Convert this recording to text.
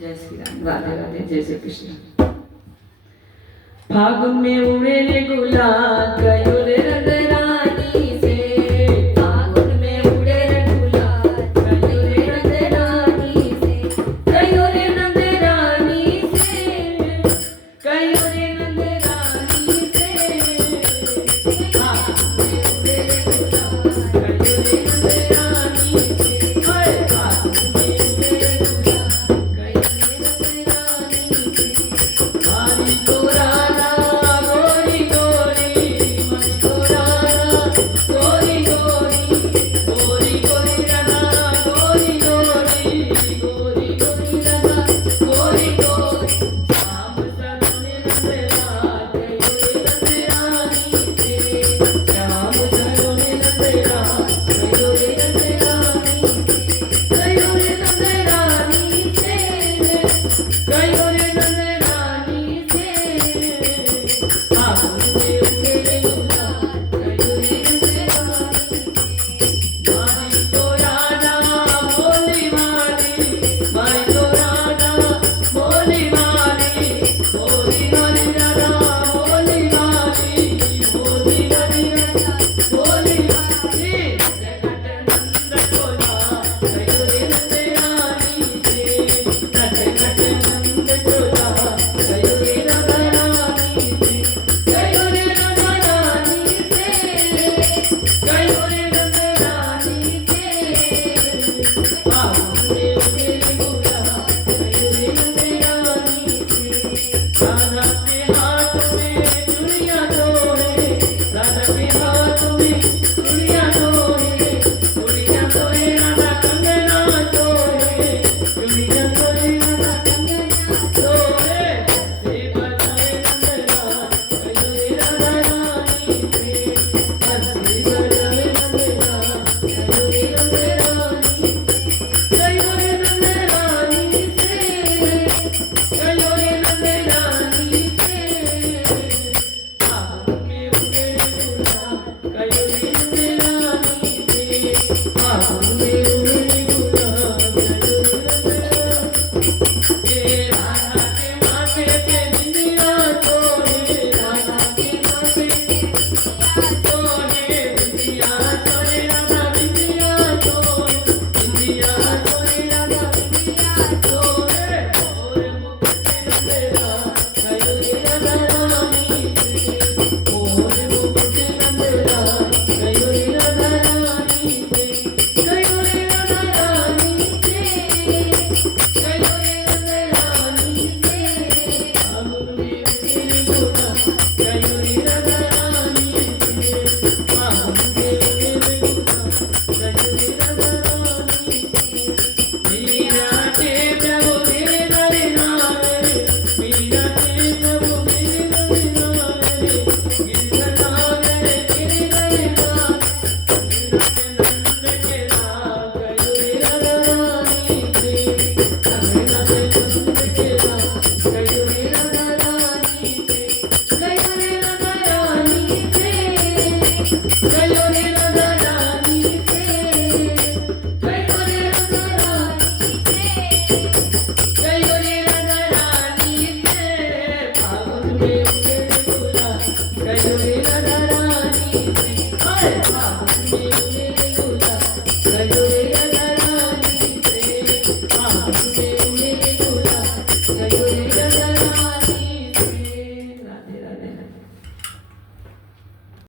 जय श्री राम। राधे राधे। जय श्री कृष्ण। फागुन में उड़े रे गुलाल गयो रे रंगरानी से। फागुन में उड़े रे गुलाल गयो रे रंगरानी से। गयो रे रंगरानी से। गयो रे रंगरानी से। फागुन में उड़े रे गुलाल गयो रे रंगरानी से। हाय फागुन में उड़े रे गुलाल गयो रे रंगरानी से। मारी तोरा